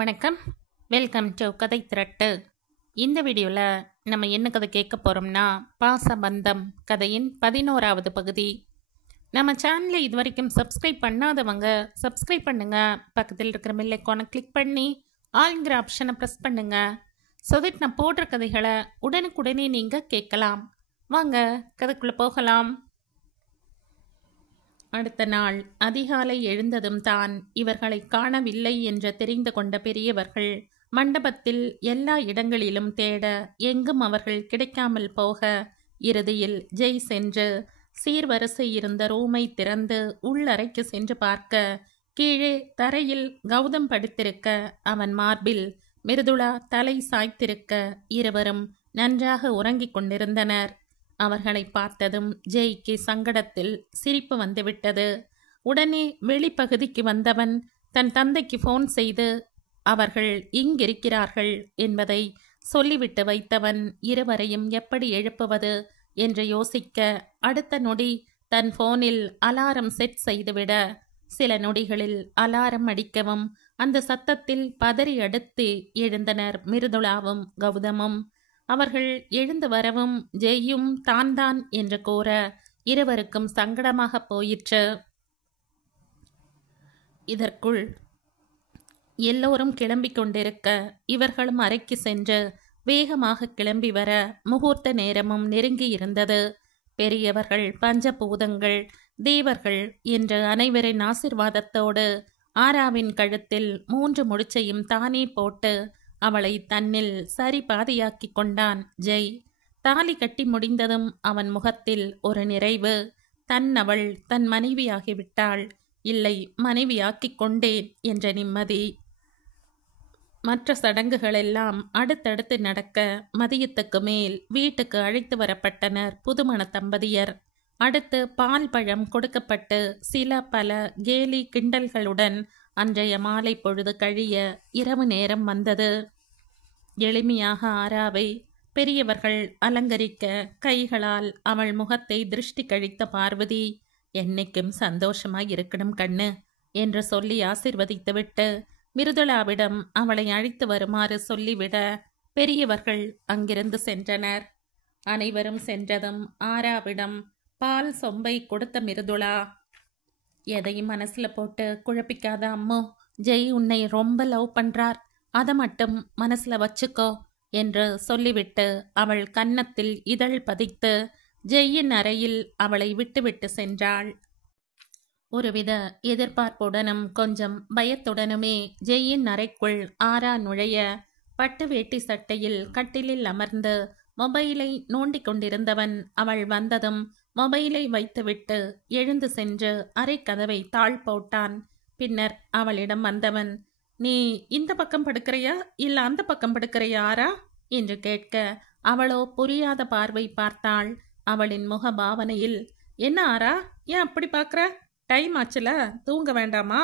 வணக்கம். Welcome to கதை திரட்டு. இந்த வீடியோவில் நம்ம என்ன கதை கேட்க போகிறோம்னா, பாசபந்தம் கதையின் 11வது பகுதி. நம்ம சேனலை இது வரைக்கும் சப்ஸ்கிரைப் பண்ணாதவங்க சப்ஸ்கிரைப் பண்ணுங்க. பக்கத்தில் இருக்கிற பெல் ஐகானை கிளிக் பண்ணி ஆல்ங்கிற ஆப்ஷனை ப்ரெஸ் பண்ணுங்க. ஸோ தட் நான் போடுற கதைகளை உடனுக்குடனே நீங்கள் கேட்கலாம். வாங்க கதைக்குள்ளே போகலாம். அடுத்த நாள் அதிகாலை எழுந்ததும் தான் இவர்களை காணவில்லை என்று தெரிந்து கொண்ட பெரியவர்கள் மண்டபத்தில் எல்லா இடங்களிலும் தேட எங்கும் அவர்கள் கிடைக்காமல் போக இறுதியில் ஜெய் சென்று சீர்வரிசை இருந்த ரூமை திறந்து உள்ளறைக்கு சென்று பார்க்க கீழே தரையில் கௌதம் படுத்திருக்க அவன் மார்பில் மிருதுளா தலை சாய்த்திருக்க இருவரும் நன்றாக உறங்கிக் கொண்டிருந்தனர். அவர்களை பார்த்ததும் ஜெய்க்கு சங்கடத்தில் சிரிப்பு வந்துவிட்டது. உடனே வெளிப்பகுதிக்கு வந்தவன் தன் தந்தைக்கு ஃபோன் செய்து அவர்கள் இங்கிருக்கிறார்கள் என்பதை சொல்லிவிட்டு வைத்தவன் இருவரையும் எப்படி எழுப்புவது என்று யோசிக்க அடுத்த நொடி தன் ஃபோனில் அலாரம் செட் செய்துவிட சில நொடிகளில் அலாரம் அடிக்கவும் அந்த சத்தத்தில் பதறி அடுத்து எழுந்தனர் மிருதுளாவும் கௌதமும். அவர்கள் எழுந்து வரவும் ஜெய்யும் தான் என்று கூற இருவருக்கும் சங்கடமாக போயிற்று. இதற்குள் எல்லோரும் கிளம்பி கொண்டிருக்க இவர்களும் அறைக்கு சென்று வேகமாக கிளம்பி வர முகூர்த்த நேரமும் நெருங்கி இருந்தது. பெரியவர்கள் பஞ்சபூதங்கள் தேவர்கள் என்று அனைவரின் ஆசிர்வாதத்தோடு ஆராவின் கழுத்தில் 3 முடிச்சையும் தானே போட்டு அவளை தன்னில் சரி பாதியாக்கி கொண்டான் ஜெய். தாலி கட்டி முடிந்ததும் அவன் முகத்தில் ஒரு நிறைவு. அவள் தன் மனைவியாகிவிட்டாள், இல்லை மனைவியாக்கிக் கொண்டேன் என்ற நிம்மதி. மற்ற சடங்குகளெல்லாம் அடுத்தடுத்து நடக்க மதியத்துக்கு மேல் வீட்டுக்கு அழைத்து வரப்பட்டனர் புதுமண தம்பதியர். அடுத்து பால் பழம் கொடுக்கப்பட்டு சில பல கேலி கிண்டல்களுடன் அன்றைய மாலை பொழுது கழிய இரவு நேரம் வந்தது. எளிமையாக ஆராவை பெரியவர்கள் அலங்கரிக்க கைகளால் அவள் முகத்தை திருஷ்டி கழித்த பார்வதி, என்னைக்கும் சந்தோஷமாய் இருக்கணும் கண்ணு என்று சொல்லி ஆசிர்வதித்துவிட்டு மிருதுளாவிடம் அவளை அழைத்து வருமாறு சொல்லிவிட பெரியவர்கள் அங்கிருந்து சென்றனர். அனைவரும் சென்றதும் ஆராவிடம் பால் சொம்பை கொடுத்த மிருதுளா, எதையும் மனசுல போட்டு குழப்பிக்காத அம்மோ, ஜெய் உன்னை ரொம்ப லவ் பண்றார், அதை மட்டும் மனசுல வச்சுக்கோ என்று சொல்லிவிட்டு அவள் கன்னத்தில் இதழ் பதித்து ஜெய்யின் அறையில் அவளை விட்டுவிட்டு சென்றாள். ஒருவித எதிர்பார்ப்புடனும் கொஞ்சம் பயத்துடனுமே ஜெய்யின் அறைக்குள் ஆரா நுழைய பட்டு வேட்டி சட்டையில் கட்டிலில் அமர்ந்து மொபைலை நோண்டிக் கொண்டிருந்தவன் அவள் வந்ததும் மொபைலை வைத்துவிட்டு எழுந்து சென்று அறை கதவை தாழ் போட்டான். பின்னர் அவளிடம் வந்தவன், நீ இந்த பக்கம் படுக்கிறையா இல்ல அந்த பக்கம் படுக்கிறையா ஆரா என்று கேட்க அவளோ புரியாத பார்வை பார்த்தாள். அவளின் முக பாவனையில், என்ன ஆரா ஏன் அப்படி பார்க்குற, டைம் ஆச்சுல தூங்க வேண்டாமா,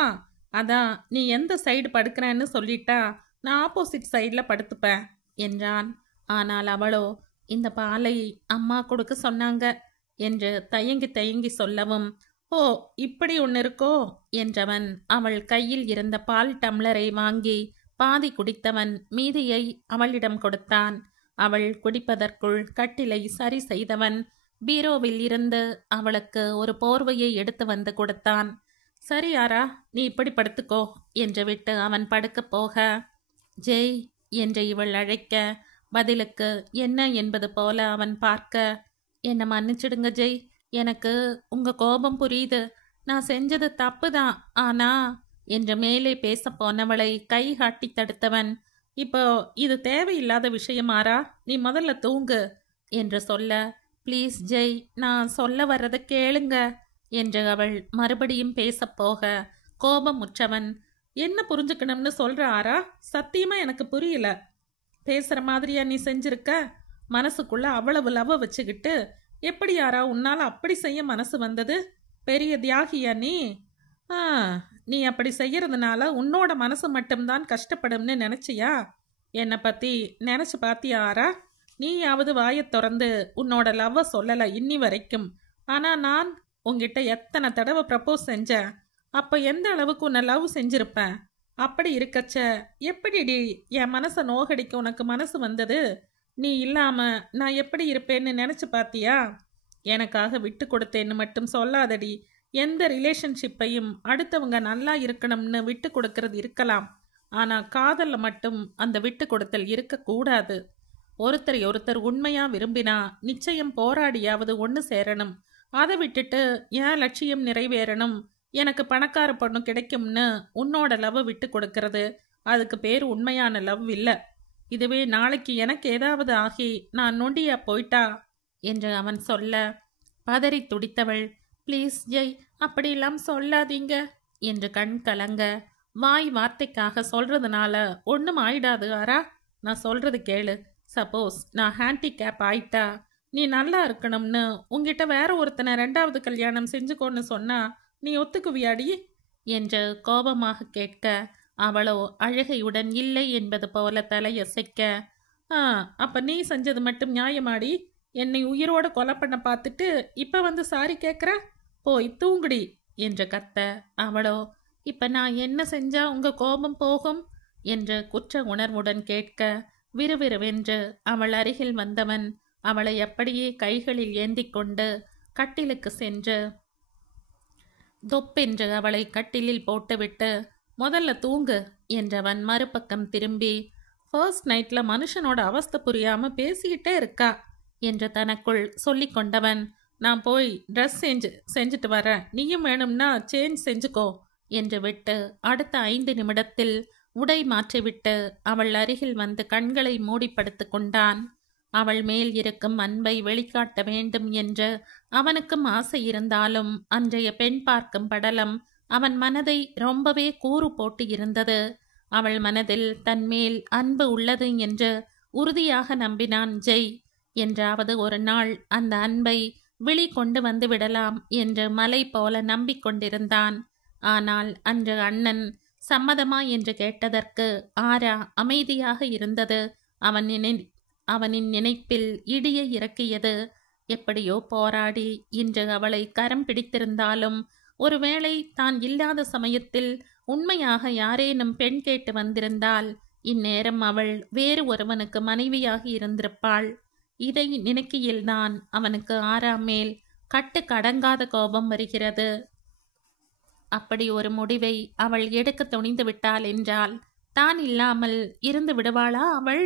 அதான் நீ எந்த சைடு படுக்கிறேன்னு சொல்லிட்டா நான் ஆப்போசிட் சைடில் படுத்துப்பேன் என்றான். ஆனால் அவளோ, இந்த பாலை அம்மா கொடுக்க சொன்னாங்க என்று தயங்கி சொல்லவும், ஓ இப்படி ஒன்று இருக்கோ என்றவன் அவள் கையில் இருந்த பால் டம்ளரை வாங்கி பாதி குடித்தவன் மீதியை அவளிடம் கொடுத்தான். அவள் குடிப்பதற்குள் கட்டிலை சரி செய்தவன் பீரோவில் இருந்து அவளுக்கு ஒரு போர்வையை எடுத்து வந்து கொடுத்தான். சரி ஆரா, நீ இப்படி படுத்துக்கோ என்று விட்டு அவன் படுக்க போக ஜெய் என்று இவள் அழைக்க பதிலுக்கு என்ன என்பது போல அவன் பார்க்க, என்னை மன்னிச்சிடுங்க ஜெய், எனக்கு உங்க கோபம் புரியுது, நான் செஞ்சது தப்பு தான், ஆனா என்று மேலே பேச போனவளை கை காட்டி தடுத்தவன், இப்போ இது தேவையில்லாத விஷயமாரா, நீ முதல்ல தூங்கு என்று சொல்ல, ப்ளீஸ் ஜெய் நான் சொல்ல வர்றதை கேளுங்க என்று அவள் மறுபடியும் பேசப்போக கோபமுற்றவன், என்ன புரிஞ்சுக்கணும்னு சொல்ற ஆரா, சத்தியமா எனக்கு புரியல, பேசுற மாதிரியா நீ செஞ்சிருக்க, மனசுக்குள்ள அவ்வளவு லவ் வச்சுக்கிட்டு எப்படி யாரா உன்னால அப்படி செய்ய மனசு வந்தது, பெரிய தியாகியா நீ? நீ அப்படி செய்யறதுனால உன்னோட மனசு மட்டும்தான் கஷ்டப்படும்னு நினைச்சியா, என்னை பத்தி நினைச்சு பாத்தியா ஆரா, நீயாவது வாயை திறந்து உன்னோட லவ்வை சொல்லல இன்னி வரைக்கும், ஆனா நான் உங்ககிட்ட எத்தனை தடவை ப்ரப்போஸ் செஞ்சேன், அப்ப எந்த அளவுக்கு உன்னை லவ் செஞ்சிருப்பேன், அப்படி இருக்கச்ச எப்படிடி என் மனசை நோகடிக்க உனக்கு மனசு வந்தது? நீ இல்லாம நான் எப்படி இருப்பேன்னு நினைச்சு பாத்தியா? எனக்காக விட்டு கொடுத்தேன்னு மட்டும் சொல்லாதடி. எந்த ரிலேஷன்ஷிப்பையும் அடுத்தவங்க நல்லா இருக்கணும்னு விட்டு கொடுக்கறது இருக்கலாம். ஆனா காதல்ல மட்டும் அந்த விட்டு கொடுத்தல் இருக்கக்கூடாது. ஒருத்தரை ஒருத்தர் உண்மையா விரும்பினா நிச்சயம் போராடியாவது ஒன்று சேரணும். அதை விட்டுட்டு என் லட்சியம் நிறைவேறணும், எனக்கு பணக்கார பொண்ணு கிடைக்கும்னு உன்னோட லவ் விட்டு கொடுக்கறது, அதுக்கு பேர் உண்மையான லவ் இல்லை. இதுவே நாளைக்கு எனக்கு ஏதாவது ஆகி நான் நொண்டியா போயிட்டா என்று அவன் சொல்ல பதறி துடித்தவள், ப்ளீஸ் ஜெய், அப்படிலாம் சொல்லாதீங்க என்று கண் கலங்க, வாய் வார்த்தைக்காக சொல்றதுனால ஒன்றும் ஆயிடாது ஆரா. நான் சொல்றது கேளு. சப்போஸ் நான் ஹேண்டிகேப் ஆயிட்டா நீ நல்லா இருக்கணும்னு உங்ககிட்ட வேற ஒருத்தனை 2வது கல்யாணம் செஞ்சுக்கோன்னு சொன்னா நீ ஒத்துக்குவியாடி என்று கோபமாக கேட்க, அவளோ அழுகையுடன் இல்லை என்பது போல தலையசைக்க, அப்ப நீ செஞ்சது மட்டும் நியாயமாடி? என்னை உயிரோட கொலை பண்ண பார்த்துட்டு இப்ப வந்து சாரி கேட்குற? போய் தூங்குடி என்று கத்த, அவளோ இப்ப நான் என்ன செஞ்சா உங்க கோபம் போகும் என்று குற்ற உணர்வுடன் கேட்க, விறுவிறுவென்று அவள் அருகில் வந்தவன் அவளை அப்படியே கைகளில் ஏந்தி கொண்டு கட்டிலுக்கு சென்று தொப்பென்று அவளை கட்டிலில் போட்டுவிட்டு, முதல்ல தூங்கு என்றவன் மறுபக்கம் திரும்பி, ஃபர்ஸ்ட் நைட்ல மனுஷனோட அவஸ்தை புரியாம பேசிக்கிட்டே இருக்கா என்று தனக்குள் சொல்லி கொண்டவன், நான் போய் ட்ரெஸ் செஞ்சுட்டு வரேன், நீயும் வேணும்னா சேஞ்ச் செஞ்சுக்கோ என்று விட்டு அடுத்த 5 நிமிடத்தில் உடை மாற்றிவிட்டு அவள் அருகில் வந்து கண்களை மூடிப்படுத்து கொண்டான். அவள் மேல் இருக்கும் அன்பை வெளிக்காட்ட வேண்டும் என்று அவனுக்கும் ஆசை இருந்தாலும் அன்றைய பெண் பார்க்கும் படலம் அவன் மனதை ரொம்பவே கூறு போட்டு இருந்தது. அவள் மனதில் தன்மேல் அன்பு உள்ளது என்று உறுதியாக நம்பினான் ஜெய். என்றாவது ஒரு நாள் அந்த அன்பை விழி கொண்டு வந்து விடலாம் என்று மலை போல நம்பிக்கொண்டிருந்தான். ஆனால் அன்று அண்ணன் சம்மதமா என்று கேட்டதற்கு ஆரா அமைதியாக இருந்தது. அவனின் நினைப்பில் இடியை இறக்கியது. எப்படியோ போராடி இன்று அவளை கரம் பிடித்திருந்தாலும் ஒருவேளை தான் இல்லாத சமயத்தில் உண்மையாக யாரேனும் பெண் கேட்டு வந்திருந்தால் இந்நேரம் அவள் வேறு ஒருவனுக்கு மனைவியாகி இருந்திருப்பாள். இதை நினைக்கையில்தான் அவனுக்கு ஆரா மேல் கட்டுக்கடங்காத கோபம் வருகிறது. அப்படி ஒரு முடிவை அவள் எடுக்க துணிந்து விட்டாள் என்றால் தான் இல்லாமல் இருந்து விடுவாளா அவள்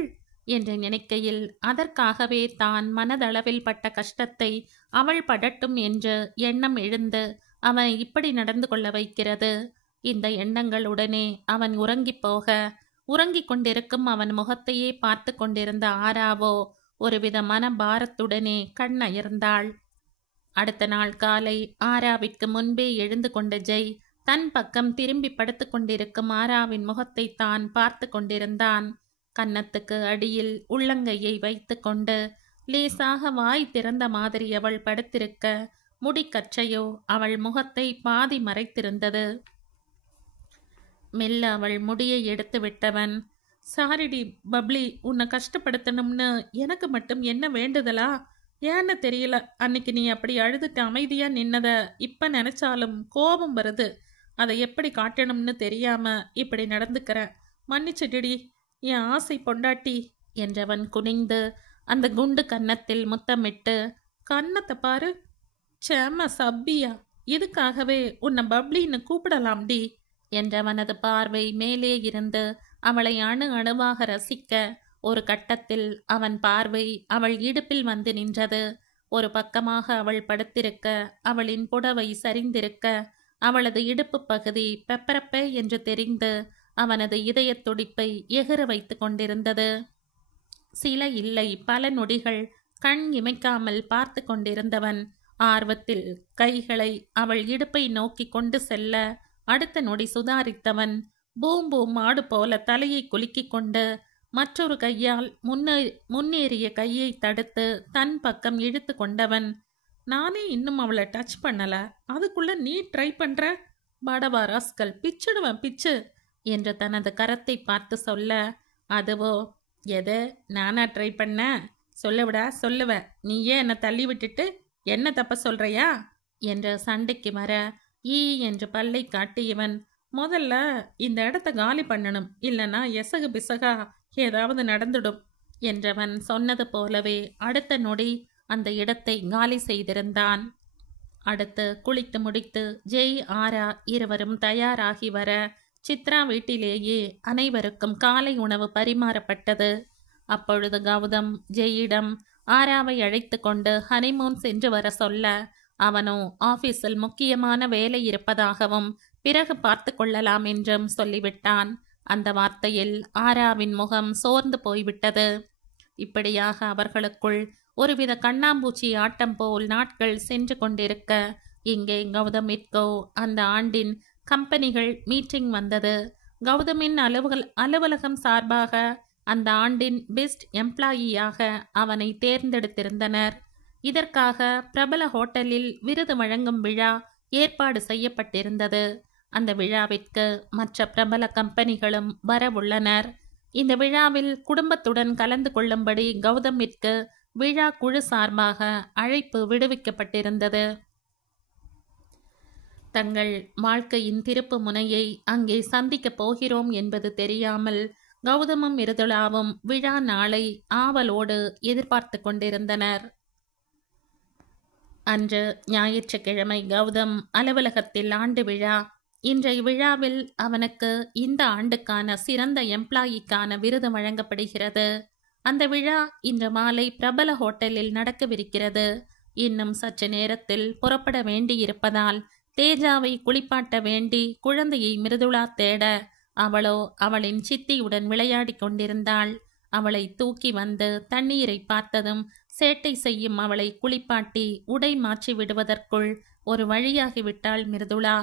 என்று நினைக்கையில் அதற்காகவே தான் மனதளவில் பட்ட கஷ்டத்தை அவள் படட்டும் என்று எண்ணம் எழுந்து அவன் இப்படி நடந்து கொள்ள வைக்கிறது. இந்த எண்ணங்களுடனே அவன் உறங்கிக் கொண்டிருக்கும் அவன் முகத்தையே பார்த்து கொண்டிருந்த ஆராவோ ஒருவித மன பாரத்துடனே கண்ணயர்ந்தாள். அடுத்த நாள் காலை ஆராவிற்கு முன்பே எழுந்து கொண்ட ஜெய் தன் பக்கம் திரும்பி படுத்து கொண்டிருக்கும் ஆராவின் முகத்தை தான் பார்த்து கொண்டிருந்தான். கன்னத்துக்கு அடியில் உள்ளங்கையை வைத்து கொண்டு லேசாக வாய் திறந்த மாதிரி அவள் படுத்திருக்க முடிக்கற்றையோ அவள் முகத்தை பாதி மறைத்திருந்தது. மெல்ல அவள் முடியை எடுத்து விட்டவன், சாரிடி பப்ளி, உன்னை கஷ்டப்படுத்தணும்னு எனக்கு மட்டும் என்ன வேண்டுதலா ஏன்னு தெரியல. அன்னைக்கு நீ அப்படி அழுதுட்டு அமைதியா நின்னத இப்ப நினைச்சாலும் கோபம் வருது. அதை எப்படி காட்டணும்னு தெரியாம இப்படி நடந்துக்கிற, மன்னிச்சிடுடி என் ஆசை பொண்டாட்டி என்றவன் குனிந்து அந்த குண்டு கன்னத்தில் முத்தமிட்டு, கன்னத்தை பாரு, சேம சப்பியா, இதுக்காகவே உன்னை பப்ளின்னு கூப்பிடலாம்டி என்றவனது பார்வை மேலே இருந்து அவளை அணு அணுவாக ரசிக்க ஒரு கட்டத்தில் அவன் பார்வை அவள் இடுப்பில் வந்து நின்றது. ஒரு பக்கமாக அவள் படுத்திருக்க அவளின் புடவை சரிந்திருக்க அவளது இடுப்பு பகுதி பெப்பரப்பே என்று தெரிந்து அவனது இதய துடிப்பை எகிற வைத்து கொண்டிருந்தது. சில இல்லை பல நொடிகள் கண் இமைக்காமல் பார்த்து கொண்டிருந்தவன் ஆர்வத்தில் கைகளை அவள் இடுப்பை நோக்கி கொண்டு செல்ல அடுத்த நொடி சுதாரித்தவன் பூம் பூம் மாடு போல தலையை குலுக்கிக் கொண்டு மற்றொரு கையால் முன்னேறிய கையை தடுத்து தன் பக்கம் இழுத்து கொண்டவன், நானே இன்னும் அவளை டச் பண்ணல, அதுக்குள்ள நீ ட்ரை பண்ற, படவா ராஸ்கல், பிச்சுடுவன் பிச்சு என்று தனது கரத்தை பார்த்து சொல்ல, அதுவோ, எது நானா ட்ரை பண்ண, சொல்லுவிடா சொல்லுவ, நீயே என்னை தள்ளி விட்டுட்டு என்ன தப்ப சொல்றியா என்று சண்டைக்கு வர ஈ என்று பல்லை காட்டியவன் முதல்ல இந்த இடத்த காலி பண்ணணும், இல்லைன்னா எசகு பிசகா ஏதாவது நடந்துடும் என்றவன் சொன்னது போலவே அடுத்த நொடி அந்த இடத்தை காலி செய்திருந்தான். அடுத்து குளித்து முடித்து ஜெய் ஆரா இருவரும் தயாராகி வர சித்ரா வீட்டிலேயே அனைவருக்கும் காலை உணவு பரிமாறப்பட்டது. அப்பொழுது கௌதம் ஜெயிடம் ஆராவை அழைத்து கொண்டு ஹனிமூன் சென்று வர சொல்ல, அவனோ ஆபீஸில் முக்கியமான வேலை இருப்பதாகவும் பிறகு பார்த்து கொள்ளலாம் என்றும் சொல்லிவிட்டான். அந்த வார்த்தையில் ஆராவின் முகம் சோர்ந்து போய்விட்டது. இப்படியாக அவர்களுக்குள் ஒருவித கண்ணாம்பூச்சி ஆட்டம் போல் நாட்கள் சென்று கொண்டிருக்க, இங்கே கௌதமிற்கோ அந்த ஆண்டின் கம்பெனிகள் மீட்டிங் வந்தது. கௌதமின் அலுவலகம் சார்பாக அந்த ஆண்டின் பெஸ்ட் எம்ப்ளாயியாக அவனை தேர்ந்தெடுத்திருந்தனர். இதற்காக பிரபல ஹோட்டலில் விருது வழங்கும் விழா ஏற்பாடு செய்யப்பட்டிருந்தது. அந்த விழாவிற்கு மற்ற பிரபல கம்பெனிகளும் வரவுள்ளனர். இந்த விழாவில் குடும்பத்துடன் கலந்து கொள்ளும்படி கௌதமிற்கு விழா குழு சார்பாக அழைப்பு விடுவிக்கப்பட்டிருந்தது. தங்கள் வாழ்க்கையின் திருப்பு முனையை அங்கே சந்திக்கப் போகிறோம் என்பது தெரியாமல் கௌதமும் மிருதுளாவும் விழா நாளை ஆவலோடு எதிர்பார்த்து கொண்டிருந்தனர். அன்று ஞாயிற்றுக்கிழமை கௌதம் அலுவலகத்தில் ஆண்டு விழா. இன்றைய விழாவில் அவனுக்கு இந்த ஆண்டுக்கான சிறந்த எம்ப்ளாயிக்கான விருது வழங்கப்படுகிறது. அந்த விழா இன்று மாலை பிரபல ஹோட்டலில் நடக்கவிருக்கிறது. இன்னும் சற்று நேரத்தில் புறப்பட வேண்டியிருப்பதால் தேஜாவை குளிப்பாட்ட வேண்டி குழந்தையை மிருதுளா தேட, அவளோ அவளின் சித்தியுடன் விளையாடி கொண்டிருந்தாள். அவளை தூக்கி வந்து தண்ணீரை பார்த்ததும் சேட்டை செய்யும் அவளை குளிப்பாட்டி உடை மாற்றி விடுவதற்குள் ஒரு வழியாகிவிட்டாள் மிருதுளா.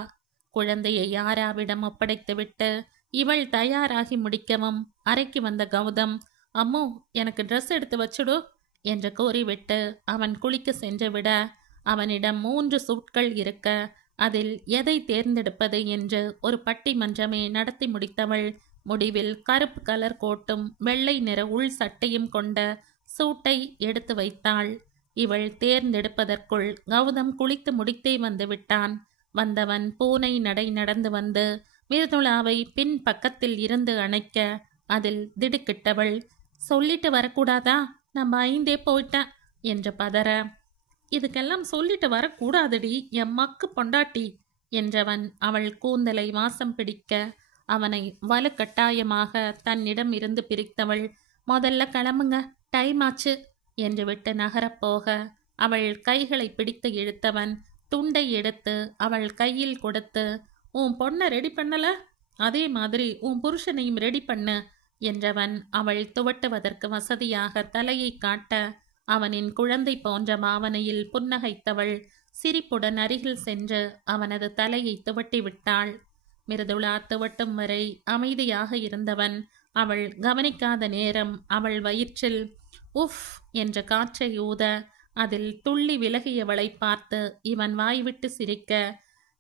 குழந்தையை ஆராவிடம் ஒப்படைத்துவிட்டு இவள் தயாராகி முடிக்கவும் அறைக்கு வந்த கௌதம், அம்மோ எனக்கு ட்ரெஸ் எடுத்து வச்சுடு என்று கூறிவிட்டு அவன் குளிக்க சென்று விட, அவனிடம் 3 சூட்கள் இருக்க அதில் எதை தேர்ந்தெடுப்பது என்று ஒரு பட்டிமன்றமே நடத்தி முடித்தவள் முடிவில் கருப்பு கலர் கோட்டும் வெள்ளை நிற உள் சட்டையும் கொண்ட சூட்டை எடுத்து வைத்தாள். இவள் தேர்ந்தெடுப்பதற்குள் கௌதம் குளித்து முடித்தே வந்து விட்டான். வந்தவன் பூனை நடை நடந்து வந்து மிருதுளாவை பின் பக்கத்தில் இருந்து அணைக்க, அதில் திடுக்கிட்டவள், சொல்லிட்டு வரக்கூடாதா, நம்ம 5 போயிட்டேன் என்று பதற, இதுக்கெல்லாம் சொல்லிட்டு வரக்கூடாதடி என் மக்கு பொண்டாட்டி என்றவன் அவள் கூந்தலை வாசம் பிடிக்க, அவனை வலுக்கட்டாயமாக தன்னிடம் இருந்து பிரித்தவள், முதல்ல கிளம்புங்க, டைம் ஆச்சு என்று விட்டு நகரப்போக, அவள் கைகளை பிடித்து இழுத்தவன் துண்டை எடுத்து அவள் கையில் கொடுத்து, உன் பொண்ணை ரெடி பண்ணல, அதே மாதிரி உன் புருஷனையும் ரெடி பண்ணு என்றவன் அவள் துவட்டுவதற்கு வசதியாக தலையை காட்ட, அவனின் குழந்தை போன்ற பாவனையில் புன்னகைத்தவள் சிரிப்புடன் அருகில் சென்று அவனது தலையை துவட்டி விட்டாள். மிருதுளா துவட்டும் வரை அமைதியாக இருந்தவன் அவள் கவனிக்காத நேரம் அவள் வயிற்றில் உஃப் என்ற காற்றை ஊத, அதில் துள்ளி விலகியவளை பார்த்து இவன் வாய்விட்டு சிரிக்க,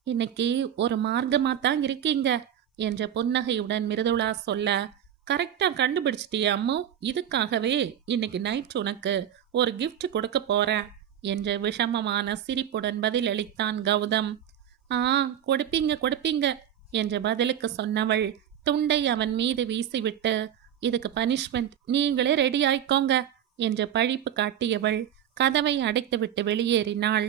இன்னைக்கு ஒரு மார்க்கமாத்தான் இருக்கீங்க என்ற புன்னகையுடன் மிருதுளா சொல்ல, கரெக்டா கண்டுபிடிச்சிட்டியா அம்மு, இதுக்காகவே இன்னைக்கு நைட் உனக்கு ஒரு கிஃப்ட் கொடுக்க போறேன் என்று விஷமமான சிரிப்புடன் பதிலளித்தான் கௌதம். கொடுப்பீங்க என்று பதிலுக்கு சொன்னவள் துண்டை அவன் மீது வீசிவிட்டு, இதுக்கு பனிஷ்மெண்ட் நீங்களே ரெடி ஆயிக்கோங்க என்று பழிப்பு காட்டியவள் கதவை அடைத்துவிட்டு வெளியேறினாள்.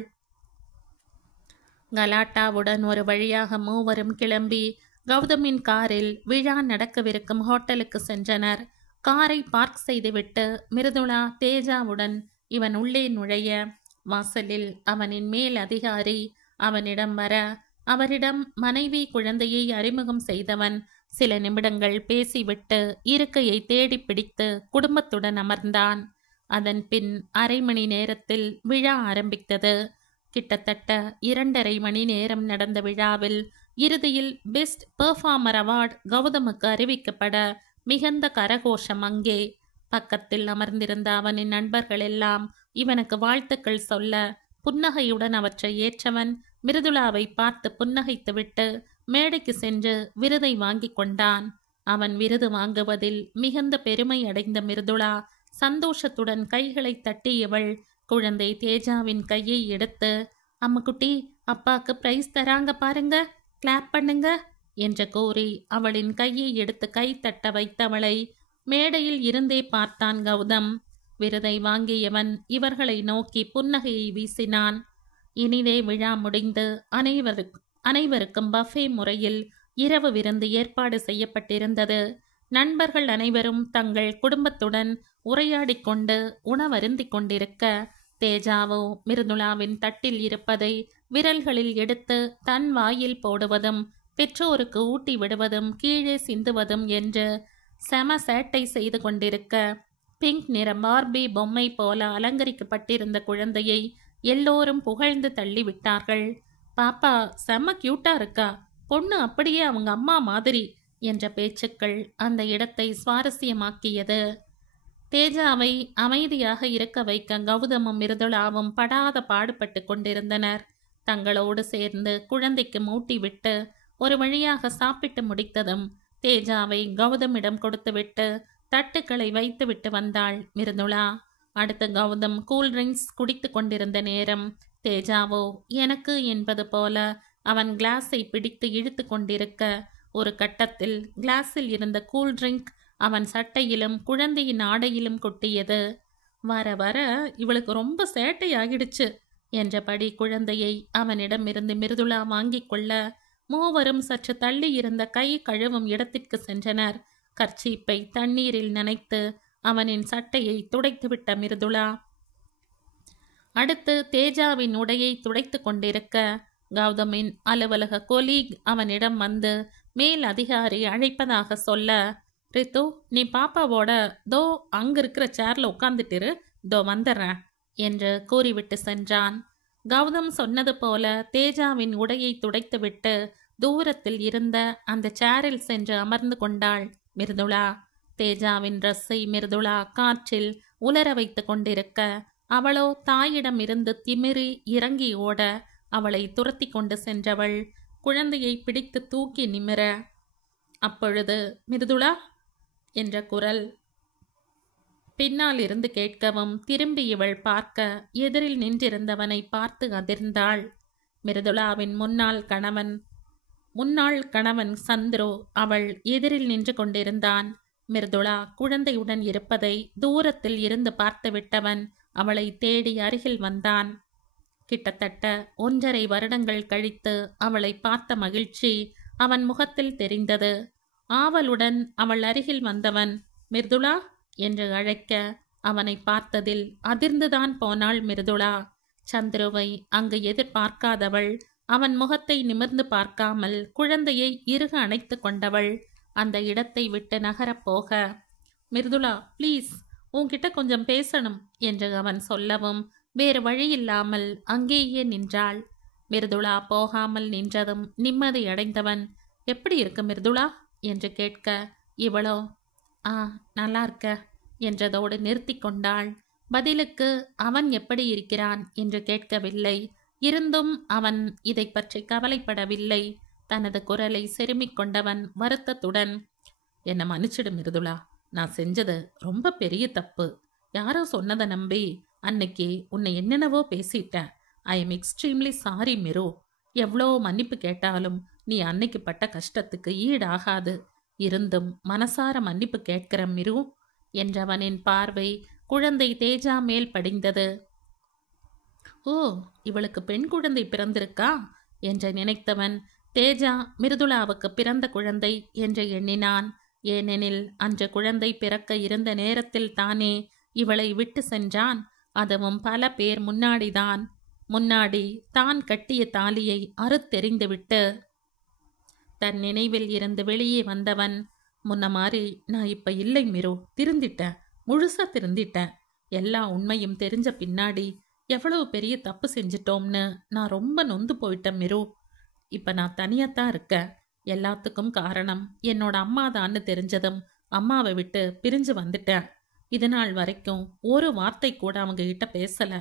கலாட்டாவுடன் ஒரு வழியாக மூவரும் கிளம்பி கௌதமின் காரில் விழா நடக்கவிருக்கும் ஹோட்டலுக்கு சென்றனர். காரை பார்க் செய்துவிட்டு மிருதுளா தேஜாவுடன் இவன் உள்ளே நுழைய, வாசலில் அவனின் மேல் அதிகாரி அவனிடம் வர, அவரிடம் மனைவி குழந்தையை அறிமுகம் செய்தவன் சில நிமிடங்கள் பேசிவிட்டு இருக்கையை தேடி பிடித்து குடும்பத்துடன் அமர்ந்தான். அதன் பின் அரை மணி நேரத்தில் விழா ஆரம்பித்தது. கிட்டத்தட்ட 2.5 மணி நேரம் நடந்த விழாவில் இறுதியில் பெஸ்ட் பெர்ஃபார்மர் அவார்டு கௌதமுக்கு அறிவிக்கப்பட மிகுந்த கரகோஷம் அங்கே. பக்கத்தில் அமர்ந்திருந்த அவனின் நண்பர்கள் எல்லாம் இவனுக்கு வாழ்த்துக்கள் சொல்ல, புன்னகையுடன் அவற்றை ஏற்றவன் மிருதுளாவை பார்த்து புன்னகைத்துவிட்டு மேடைக்கு சென்று விருதை வாங்கி கொண்டான். அவன் விருது வாங்குவதில் மிகுந்த பெருமை அடைந்த மிருதுளா சந்தோஷத்துடன் கைகளை தட்டியவள் குழந்தை தேஜாவின் கையை எடுத்து, அம்முக்குட்டி, அப்பாக்கு பிரைஸ் தராங்க பாருங்க, கிளாப் பண்ணுங்க என்று கூறி அவளின் கையை எடுத்து கை தட்ட வைத்தவளை மேடையில் இருந்தே பார்த்தான் கௌதம். விருதை வாங்கியவன் இவர்களை நோக்கி புன்னகையை வீசினான். இனிதே விழா முடிந்து அனைவருக்கும் பஃபே முறையில் இரவு விருந்து ஏற்பாடு செய்யப்பட்டிருந்தது. நண்பர்கள் அனைவரும் தங்கள் குடும்பத்துடன் உரையாடிக் கொண்டு உணவருந்திக் கொண்டிருக்க, தேஜாவோ மிருதுளாவின் தட்டில் இருப்பதை விரல்களில் எடுத்து தன் வாயில் போடுவதும் பெற்றோருக்கு ஊட்டி விடுவதும் கீழே சிந்துவதும் என்று செம சேட்டை செய்து கொண்டிருக்க, பிங்க் நிற பார்பி பொம்மை போல அலங்கரிக்கப்பட்டிருந்த குழந்தையை எல்லோரும் புகழ்ந்து தள்ளிவிட்டார்கள். பாப்பா செம்ம கியூட்டா இருக்கா, பொண்ணு அப்படியே அவங்க அம்மா மாதிரி என்ற பேச்சுக்கள் அந்த இடத்தை சுவாரஸ்யமாக்கியது. தேஜாவை அமைதியாக இருக்க வைக்க கௌதமும் மிருதுளாவும் படாத பாடுபட்டு கொண்டிருந்தனர். தங்களோடு சேர்ந்து குழந்தைக்கு மூட்டிவிட்டு ஒரு வழியாக சாப்பிட்டு முடித்ததும் தேஜாவை கௌதமிடம் கொடுத்துவிட்டு தட்டுக்களை வைத்துவிட்டு வந்தாள் மிருதுளா. அடுத்து கௌதம் கூல்ட்ரிங்க்ஸ் குடித்து கொண்டிருந்த நேரம் தேஜாவோ எனக்கு என்பது போல அவன் கிளாஸை பிடித்து இழுத்து கொண்டிருக்க, ஒரு கட்டத்தில் கிளாஸில் இருந்த கூல்ட்ரிங்க் அவன் சட்டையிலும் குழந்தையின் ஆடையிலும் கொட்டியது. வர வர இவளுக்கு ரொம்ப சேட்டையாகிடுச்சு என்றபடி குழந்தையை அவனிடமிருந்து மிருதுளா வாங்கிக் கொள்ள, மூவரும் சற்று தள்ளி இருந்த கை கழுவும் இடத்திற்கு சென்றனர். கர்ச்சீப்பை தண்ணீரில் நனைத்து அவனின் சட்டையை துடைத்துவிட்ட மிருதுளா அடுத்து தேஜாவின் உடையை துடைத்து கொண்டிருக்க, கௌதமின் அலுவலக கொலீக் அவனிடம் வந்து மேல் அதிகாரி அழைப்பதாக சொல்ல, ரித்து நீ பாப்பாவோட தோ அங்க இருக்கிற சேர்ல உட்காந்துட்டிரு, தோ வந்துடுறேன் என்று கூறிவிட்டு சென்றான். கௌதம் சொன்னது போல தேஜாவின் உடையை துடைத்துவிட்டு தூரத்தில் இருந்த அந்த சேரில் சென்று அமர்ந்து கொண்டாள் மிருதுளா. தேஜாவின் ட்ரெஸ்ஸை மிருதுளா காற்றில் உலர வைத்து கொண்டிருக்க, அவளோ தாயிடம் இருந்து திமிரி இறங்கி ஓட அவளை துரத்தி கொண்டு சென்றவள் குழந்தையை பிடித்து தூக்கி நிமிர, அப்பொழுது மிருதுளா என்ற குரல் பின்னால் இருந்து கேட்கவும் திரும்பி இவள் பார்க்க எதிரில் நின்றிருந்தவனை பார்த்து அதிர்ந்தாள். மிருதுளாவின் முன்னாள் கணவன் சந்துரு அவள் எதிரில் நின்று கொண்டிருந்தான். மிருதுளா குழந்தையுடன் இருப்பதை தூரத்தில் இருந்து பார்த்து விட்டவன் அவளை தேடி அருகில் வந்தான். கிட்டத்தட்ட 1.5 வருடங்கள் கழித்து அவளை பார்த்த மகிழ்ச்சி அவன் முகத்தில் தெரிந்தது. ஆவலுடன் அவள் அருகில் வந்தவன் மிருதுளா என்று அழைக்க, அவனை பார்த்ததில் அதிர்ந்துதான் போனாள் மிருதுளா. சந்துருவை அங்கு எதிர்பார்க்காதவள் அவன் முகத்தை நிமிர்ந்து பார்க்காமல் குழந்தையை இறுக அணைத்து கொண்டவள் அந்த இடத்தை விட்டு நகரப்போக, மிருதுளா ப்ளீஸ் உன்கிட்ட கொஞ்சம் பேசணும் என்று அவன் சொல்லவும் வேறு வழியில்லாமல் அங்கேயே நின்றாள். மிருதுளா போகாமல் நின்றதும் நிம்மதி அடைந்தவன், எப்படி இருக்கு மிருதுளா என்று கேட்க, இவளோ நல்லா இருக்க என்றதோடு நிறுத்தி கொண்டாள். பதிலுக்கு அவன் எப்படி இருக்கிறான் என்று கேட்கவில்லை. இருந்தும் அவன் இதை பற்றி கவலைப்படவில்லை. தனது குரலை செருமிக் கொண்டவன் வருத்தத்துடன், என்னை மன்னிச்சிடு மிருதுளா, நான் செஞ்சது ரொம்ப பெரிய தப்பு. யாரோ சொன்னதை நம்பி அன்னைக்கு உன்னை என்னென்னவோ பேசிட்டேன். I am extremely sorry Miru. எவ்வளோ மன்னிப்பு கேட்டாலும் நீ அன்னைக்கு பட்ட கஷ்டத்துக்கு ஈடாகாது. இருந்தும் மனசார மன்னிப்பு கேட்கிற மிரு என்றவனின் பார்வை குழந்தை தேஜா மேல் படிந்தது. ஓ, இவளுக்கு பெண் குழந்தை பிறந்திருக்கா என்று நினைத்தவன் தேஜா மிருதுளாவுக்கு பிறந்த குழந்தை என்று எண்ணினான். ஏனெனில் அன்று குழந்தை பிறக்க இருந்த நேரத்தில் தானே இவளை விட்டு சென்றான். அதுவும் பல பேர் முன்னாடி தான் கட்டிய தாலியை அறுத்தெறிந்துவிட்டு. தன் நினைவில் இருந்து வெளியே வந்தவன், முன்ன மாதிரி நான் இப்ப இல்லை மிரு, திருந்திட்டேன், முழுசா திருந்திட்டேன். எல்லா உண்மையும் தெரிஞ்ச பின்னாடி எவ்வளவு பெரிய தப்பு செஞ்சிட்டோம்னு நான் ரொம்ப நொந்து போயிட்டேன் மிரு. இப்ப நான் தனியாத்தான் இருக்கேன். எல்லாத்துக்கும் காரணம் என்னோட அம்மாதான்னு தெரிஞ்சதும் அம்மாவை விட்டு பிரிஞ்சு வந்துட்டேன். இதனால் வரைக்கும் ஒரு வார்த்தை கூட அவங்க கிட்ட பேசல.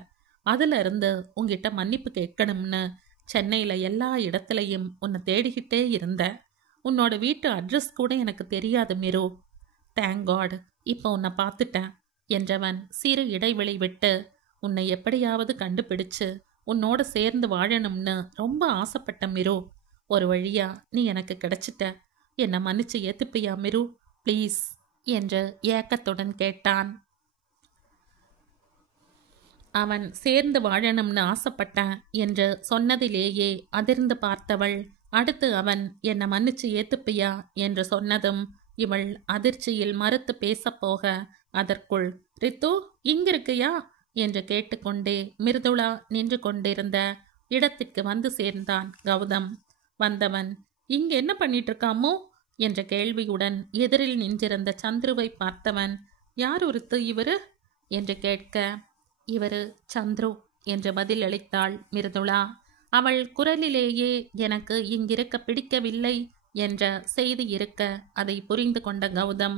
அதுல இருந்து உங்ககிட்ட மன்னிப்பு கேட்கணும்னு சென்னையில எல்லா இடத்துலையும் உன்னை தேடிக்கிட்டே இருந்த. உன்னோட வீட்டு அட்ரஸ் கூட எனக்கு தெரியாது மிரு. தேங்க் காட் இப்போ உன்னை பார்த்துட்டேன் என்றவன் சிறு இடைவெளி விட்டு, உன்னை எப்படியாவது கண்டுபிடிச்சு உன்னோட சேர்ந்து வாழணும்னு ரொம்ப ஆசைப்பட்ட மிரு. ஒரு வழியா நீ எனக்கு கிடைச்சிட்ட. என்னை மன்னிச்சு ஏத்துப்பியா மிரு, ப்ளீஸ் என்று ஏக்கத்துடன் கேட்டான். அவன் சேர்ந்து வாழணும்னு ஆசைப்பட்டேன் என்று சொன்னதிலேயே அதிர்ந்து பார்த்தவள், அடுத்து அவன் என்னை மன்னிச்சு ஏத்துப்பியா என்று சொன்னதும் இவள் அதிர்ச்சியில் மறுத்து பேசப்போக, அதற்குள் ரித்து இங்கிருக்கியா என்று கேட்டுக்கொண்டே மிருதுளா நின்று கொண்டிருந்த இடத்திற்கு வந்து சேர்ந்தான் கௌதம். வந்தவன், இங்க என்ன பண்ணிட்டு இருக்காமோ என்ற கேள்வியுடன் எதிரில் நின்றிருந்த சந்துருவை பார்த்தவன், யார் ரித்து இவரு என்று கேட்க, இவரு சந்துரு என்று பதில் அளித்தாள் மிருதுளா. அவள் குரலிலேயே எனக்கு இங்கிருக்க பிடிக்கவில்லை என்ற செய்தி இருக்க அதை புரிந்து கொண்ட கௌதம்,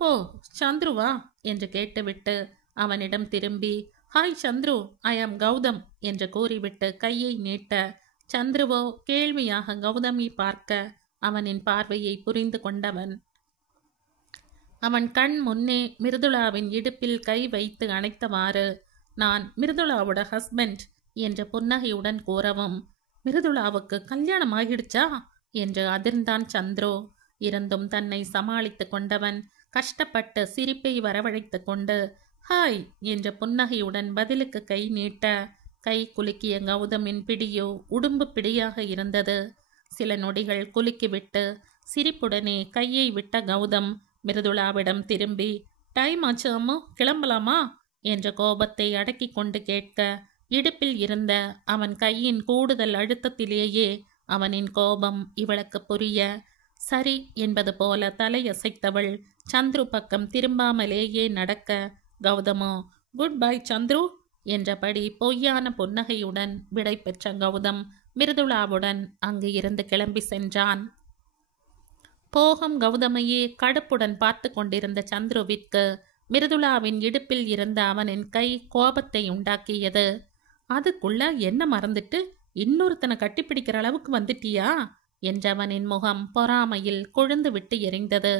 ஓ சந்துருவா என்று கேட்டுவிட்டு அவனிடம் திரும்பி, ஹாய் சந்துரு, ஐ ஆம் கௌதம் என்று கூறிவிட்டு கையை நீட்ட, சந்துருவோ கேள்வியாக கௌதமி பார்க்க அவனின் பார்வையை புரிந்து கொண்டவன் அவன் கண் முன்னே மிருதுளாவின் இடுப்பில் கை வைத்து அணைத்தவாறு, நான் மிருதுளாவோட ஹஸ்பண்ட் என்று புன்னகையுடன் கூறவும், மிருதுளாவுக்கு கல்யாணம் ஆகிடுச்சா என்று அதிர்ந்தான் சந்துரு. இருந்தும் தன்னை சமாளித்து கொண்டவன் கஷ்டப்பட்டு சிரிப்பை வரவழைத்து கொண்டு ஹாய் என்ற புன்னகையுடன் பதிலுக்கு கை நீட்ட, கை குலுக்கிய கௌதமின் பிடியோ உடும்பு பிடியாக இருந்தது. சில நொடிகள் குலுக்கிவிட்டு சிரிப்புடனே கையை விட்ட கௌதம் மிருதுளாவிடம் திரும்பி, டைம் ஆச்சு அம்மு, கிளம்பலாமா என்ற கோபத்தை அடக்கி கொண்டு கேட்க, இடுப்பில் இருந்த அவன் கையின் கூடுதல் அழுத்தத்திலேயே அவனின் கோபம் இவளுக்கு புரிய, சரி என்பது போல தலையசைத்தவள் சந்துரு பக்கம் திரும்பாமலேயே நடக்க, கௌதமோ குட் பை சந்துரு என்றபடி பொய்யான புன்னகையுடன் விடை பெற்ற கௌதம் மிருதுளாவுடன் அங்கு இருந்து கிளம்பி சென்றான். போகும் கௌதமையே கடுப்புடன் பார்த்து கொண்டிருந்த சந்துருவிற்கு மிருதுளாவின் இடுப்பில் இருந்த அவனின் கை கோபத்தை உண்டாக்கியது. அதுக்குள்ள என்ன மறந்துட்டு இன்னொருத்தனை கட்டிப்பிடிக்கிற அளவுக்கு வந்துட்டியா என்றவனின் முகம் பொறாமையில் கொழுந்து விட்டு எரிந்தது.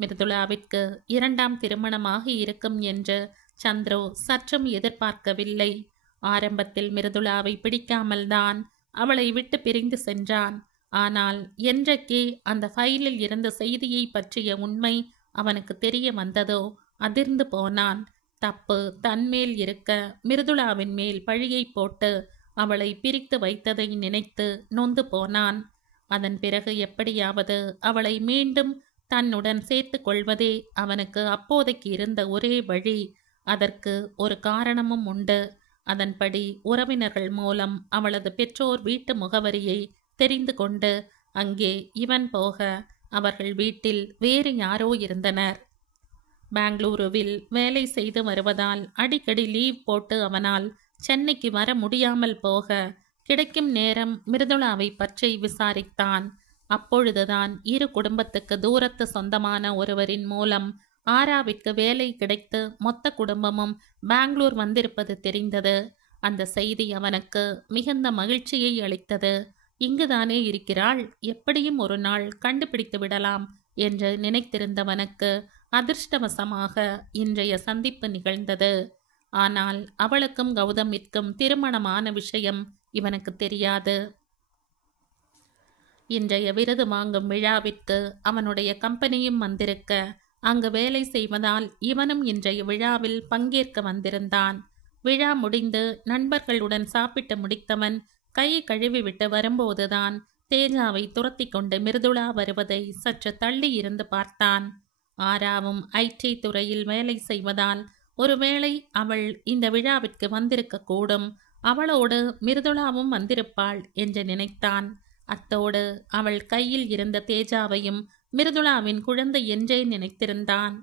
மிருதுளாவிற்கு 2ஆம் திருமணமாகி இருக்கும் என்று சந்துரு சற்றும் எதிர்பார்க்கவில்லை. ஆரம்பத்தில் மிருதுளாவை பிடிக்காமல்தான் அவளை விட்டு பிரிந்து சென்றான். ஆனால் என்றைக்கே அந்த ஃபைலில் இருந்த செய்தியை பற்றிய உண்மை அவனுக்கு தெரிய வந்ததோ அதிர்ந்து போனான். தப்பு தன்மேல் இருக்க மிருதுளாவின் மேல் பழியை போட்டு அவளை பிரித்து வைத்ததை நினைத்து நொந்து போனான். அதன் பிறகு எப்படியாவது அவளை மீண்டும் தன்னுடன் சேர்த்து கொள்வதே அவனுக்கு அப்போதைக்கு இருந்த ஒரே வழி. அதற்கு ஒரு காரணமும் உண்டு. அதன்படி உறவினர்கள் மூலம் அவளது பெற்றோர் வீட்டு முகவரியை தெரிந்து கொண்டு அங்கே இவன் போக அவர்கள் வீட்டில் வேறு யாரோ இருந்தனர். பெங்களூருவில் வேலை செய்து வருவதால் அடிக்கடி லீவ் போட்டு அவனால் சென்னைக்கு வர முடியாமல் போக கிடைக்கும் நேரம் மிருதுளாவை பற்றி விசாரித்தான். அப்பொழுதுதான் இரு குடும்பத்துக்கு தூரத்து சொந்தமான ஒருவரின் மூலம் ஆராவிற்கு வேலை கிடைத்து மொத்த குடும்பமும் பெங்களூர் வந்திருப்பது தெரிந்தது. அந்த செய்தி அவனுக்கு மிகுந்த மகிழ்ச்சியை அளித்தது. இங்குதானே இருக்கிறாள், எப்படியும் ஒரு நாள் கண்டுபிடித்து விடலாம் என்று நினைத்திருந்தவனுக்கு அதிர்ஷ்டவசமாக இன்றைய சந்திப்பு நிகழ்ந்தது. ஆனால் அவளுக்கும் கௌதமிற்கும் திருமணமான விஷயம் இவனுக்கு தெரியாது. இன்றைய விருது வாங்கும் விழாவிற்கு அவனுடைய கம்பெனியும் வந்திருக்க, அங்கு வேலை செய்வதால் இவனும் இன்றைய விழாவில் பங்கேற்க வந்திருந்தான். விழா முடிந்து நண்பர்களுடன் சாப்பிட்டு முடித்தவன் கையை கழுவிவிட்டு வரும்போதுதான் தேஜாவை துரத்தி கொண்டு மிருதுளா வருவதை சற்று தள்ளி இருந்து பார்த்தான். ஆராவும் ஐடி துறையில் வேலை செய்வதால் ஒருவேளை அவள் இந்த விழாவிற்கு வந்திருக்க கூடும். அவளோடு மிருதுளாவும் வந்திருப்பாள் என்று நினைத்தான். அத்தோடு அவள் கையில் இருந்த தேஜாவையும் மிருதுளாவின் குழந்தை என்றே நினைத்திருந்தான்.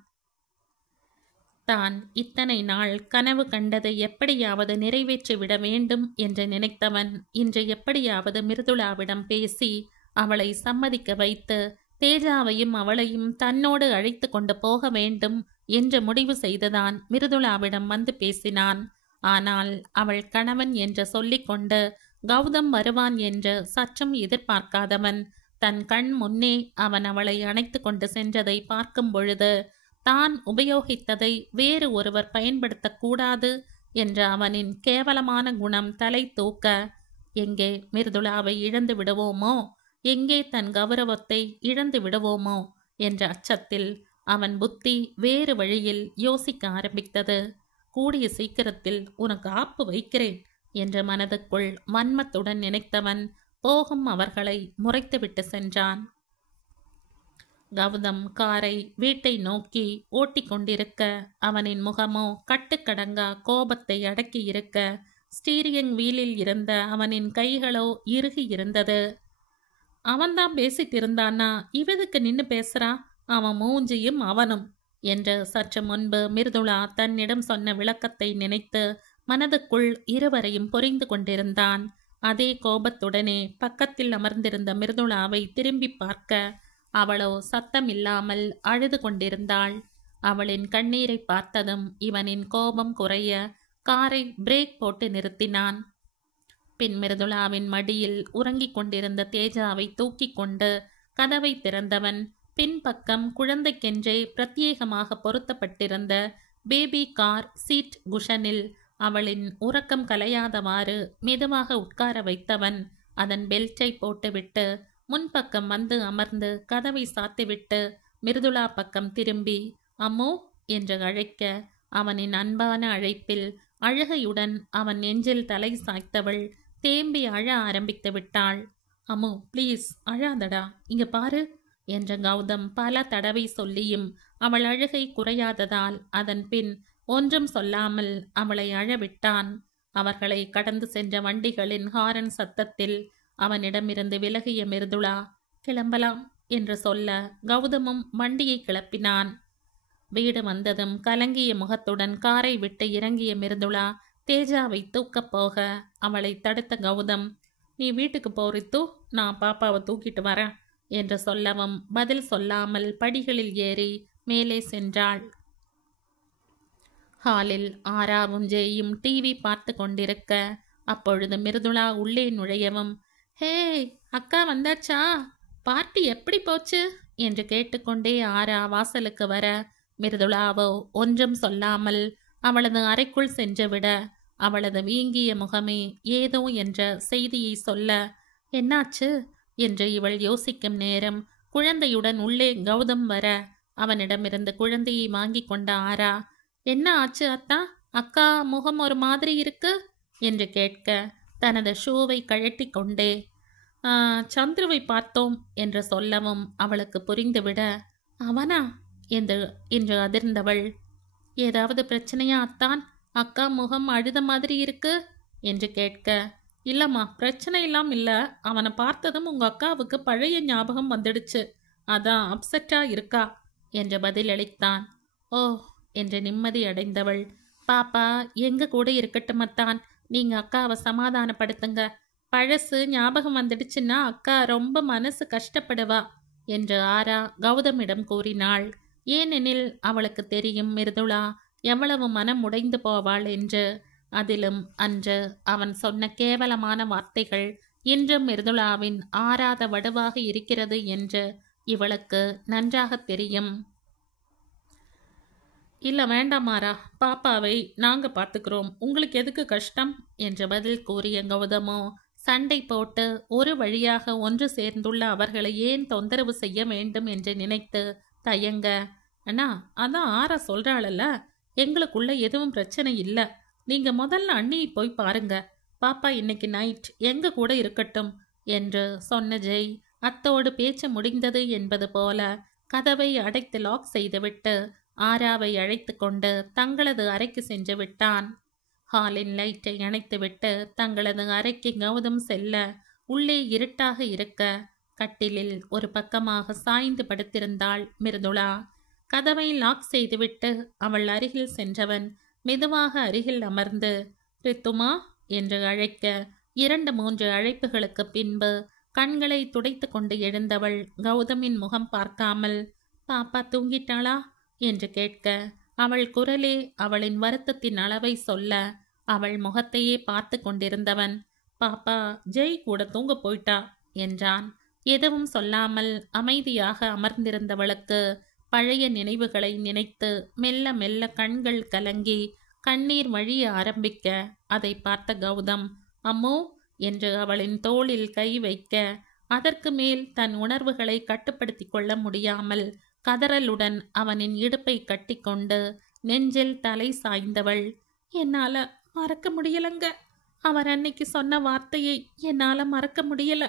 தான் இத்தனை நாள் கனவு கண்டதை எப்படியாவது நிறைவேற்றிவிட வேண்டும் என்று நினைத்தவன் இன்று எப்படியாவது மிருதுளாவிடம் பேசி அவளை சம்மதிக்க வைத்து தேஜாவையும் அவளையும் தன்னோடு அழைத்து கொண்டு போக வேண்டும் என்று முடிவு செய்துதான் மிருதுளாவிடம் வந்து பேசினான். ஆனால் அவள் கணவன் என்று சொல்லிக்கொண்டு கௌதம் வருவான் என்று சற்றும் எதிர்பார்க்காதவன் தன் கண் முன்னே அவன் அவளை அணைத்து கொண்டு சென்றதை பார்க்கும் பொழுது தான் உபயோகித்ததை வேறு ஒருவர் பயன்படுத்தக்கூடாது என்ற அவனின் கேவலமான குணம் தலை தூக்க, எங்கே மிருதுளாவை இழந்து விடுவோமோ எங்கே தன் கௌரவத்தை இழந்து விடுவோமோ என்ற அச்சத்தில் அவன் புத்தி வேறு வழியில் யோசிக்க ஆரம்பித்தது. கூடிய சீக்கிரத்தில் உனக்கு ஆப்பு வைக்கிறேன் என்ற மனதுக்குள் வன்மத்துடன் நினைத்தவன் போகும் அவர்களை முறைத்துவிட்டு சென்றான். கௌதம் காரை வீட்டை நோக்கி ஓட்டிக் கொண்டிருக்க அவனின் முகமோ கட்டுக்கடங்கா கோபத்தை அடக்கி இருக்க ஸ்டீரிங் வீலில் இருந்த அவனின் கைகளோ இறுகி இருந்தது. அவன்தான் பேசிட்டு இருந்தானா, இவதுக்கு நின்னு பேசுறா, அவன் மூஞ்சியும் அவனும் என்று சற்று முன்பு மிருதுளா தன்னிடம் சொன்ன விளக்கத்தை நினைத்து மனதுக்குள் இருவரையும் புரிந்து கொண்டிருந்தான். அதே கோபத்துடனே பக்கத்தில் அமர்ந்திருந்த மிருதுளாவை திரும்பி பார்க்க அவளோ சத்தமில்லாமல் அழுது கொண்டிருந்தாள். அவளின் கண்ணீரை பார்த்ததும் இவனின் கோபம் குறைய காரை பிரேக் போட்டு நிறுத்தினான். பின் மிருதுளாவின் மடியில் உறங்கிக் கொண்டிருந்த தேஜாவை தூக்கி கொண்டு கதவை திறந்தவன் பின்பக்கம் குழந்தைக்கென்றே பிரத்யேகமாக பொருத்தப்பட்டிருந்த பேபி கார் சீட் குஷனில் அவளின் உறக்கம் கலையாதவாறு மெதுவாக உட்கார வைத்தவன் அதன் பெல்ட்டை போட்டுவிட்டு முன்பக்கம் வந்து அமர்ந்து கதவை சாத்திவிட்டு மிருதுளா பக்கம் திரும்பி அம்மோ என்று அழைக்க அவனின் அன்பான அழைப்பில் அழுகையுடன் அவன் நெஞ்சில் தலை சாய்த்தவள் தேம்பி அழ ஆரம்பித்து விட்டாள். அம்மோ ப்ளீஸ் அழாதடா, இங்க பாரு என்ற கௌதம் பல தடவை சொல்லியும் அவள் அழுகை குறையாததால் அதன் பின் ஒன்றும் சொல்லாமல் அவளை அழவிட்டான். அவர்களை கடந்து சென்ற வண்டிகளின் ஹாரன் சத்தத்தில் அவனிடமிருந்து விலகிய மிருதுளா கிளம்பலாம் என்று சொல்ல கௌதமும் வண்டியை கிளப்பினான். வீடு வந்ததும் கலங்கிய முகத்துடன் காரை விட்டு இறங்கிய மிருதுளா தேஜாவை தூக்கப் போக அவளை தடுத்த கௌதம், நீ வீட்டுக்கு போறித்து, நான் பாப்பாவை தூக்கிட்டு வரேன் என்று சொல்லவும் பதில் சொல்லாமல் படிகளில் ஏறி மேலே சென்றாள். ஹாலில் ஆராவும் ஜெயும் டிவி பார்த்து கொண்டிருக்க அப்பொழுது மிருதுளா உள்ளே நுழையவும், ஹே அக்கா வந்தாச்சா, பார்ட்டி எப்படி போச்சு என்று கேட்டுக்கொண்டே ஆரா வாசலுக்கு வர மிருதுளாவோ ஒன்றும் சொல்லாமல் அவளது அறைக்குள் சென்றுவிட அவளது வீங்கிய முகமே ஏதோ என்ற செய்தியை சொல்ல, என்னாச்சு என்று இவள் யோசிக்கும் நேரம் குழந்தையுடன் உள்ளே கௌதம் வர அவனிடமிருந்து குழந்தையை வாங்கி கொண்ட ஆரா, என்ன ஆச்சு அத்தா, அக்கா முகம் ஒரு மாதிரி இருக்கு என்று கேட்க தனது ஷூவை கழட்டி கொண்டே சந்துருவை பார்த்தோம் என்று சொல்லவும் அவளுக்கு புரிந்துவிட, அவனா என்று அதிர்ந்தவள், ஏதாவது பிரச்சனையா அத்தான், அக்கா முகம் அழுத மாதிரி இருக்கு என்று கேட்க, இல்லம்மா பிரச்சனை எல்லாம் இல்லை, அவனை பார்த்ததும் உங்க அக்காவுக்கு பழைய ஞாபகம் வந்துடுச்சு, அதான் அப்செட்டா இருக்கா என்று பதிலளித்தான். ஓ என்று நிம்மதி அடைந்தவள், பாப்பா எங்க கூட இருக்கட்டும் அத்தான், நீங்க அக்காவை சமாதானப்படுத்துங்க, பழசு ஞாபகம் வந்துடுச்சுன்னா அக்கா ரொம்ப மனசு கஷ்டப்படுவா என்று ஆரா கௌதமிடம் கூறினாள். ஏனெனில் அவளுக்கு தெரியும் மிருதுளா எவ்வளவு மனம் உடைந்து போவாள் என்று. அதிலும் அன்று அவன் சொன்ன கேவலமான வார்த்தைகள் இன்றும் மிருதுளாவின் ஆறாத வடுவாக இருக்கிறது என்று இவளுக்கு நன்றாக தெரியும். இல்ல வேண்டாமாரா, பாப்பாவை நாங்க பார்த்துக்கிறோம், உங்களுக்கு எதுக்கு கஷ்டம் என்று பதில் கூறிய கௌதமோ சண்டை போட்டு ஒரு வழியாக ஒன்று சேர்ந்துள்ள அவர்களை ஏன் தொந்தரவு செய்ய வேண்டும் என்று நினைத்து தயங்க, அண்ணா அதான் ஆரா சொல்றாளல்ல, எங்களுக்குள்ள எதுவும் பிரச்சனை இல்லை, நீங்க முதல்ல அண்ணியை போய் பாருங்க, பாப்பா இன்னைக்கு நைட் எங்க கூட இருக்கட்டும் என்று சொன்ன ஜெய் அத்தோடு பேச்சு முடிந்தது என்பது போல கதவை அடைத்து லாக் செய்துவிட்டு ஆராவை அழைத்து கொண்டு தங்களது அறைக்கு சென்று விட்டான். ஹாலின் லைட்டை அணைத்துவிட்டு தங்களது அறைக்கு கௌதம் செல்ல உள்ளே இருட்டாக இருக்க கட்டிலில் ஒரு பக்கமாக சாய்ந்து படுத்திருந்தாள் மிருதுளா. கதவை லாக் செய்துவிட்டு அவள் அருகில் சென்றவன் மெதுவாக அருகில் அமர்ந்து ரித்துமா என்று அழைக்க 2-3 அழைப்புகளுக்கு பின்பு கண்களை துடைத்து கொண்டு எழுந்தவள் கௌதமின் முகம் பார்க்காமல், பாப்பா தூங்கிட்டாளா என்று கேட்க அவள் குரலே அவளின் வருத்தத்தின் அளவை சொல்ல அவள் முகத்தையே பார்த்து கொண்டிருந்தவன், பாப்பா ஜெய் கூட தூங்க போயிட்டா என்றான். எதுவும் சொல்லாமல் அமைதியாக அமர்ந்திருந்தவளுக்கு பழைய நினைவுகளை நினைத்து மெல்ல மெல்ல கண்கள் கலங்கி கண்ணீர் வழிய ஆரம்பிக்க அதை பார்த்த கௌதம் அம்மோ என்று அவளின் தோளில் கை வைக்க அதற்கு மேல் தன் உணர்வுகளை கட்டுப்படுத்தி கொள்ள முடியாமல் கதறலுடன் அவனின் இடுப்பை கட்டிக்கொண்டு நெஞ்சில் தலை சாய்ந்தவள், என்னால மறக்க முடியலங்க. அவர் அன்னைக்கு சொன்ன வார்த்தையை என்னால மறக்க முடியல.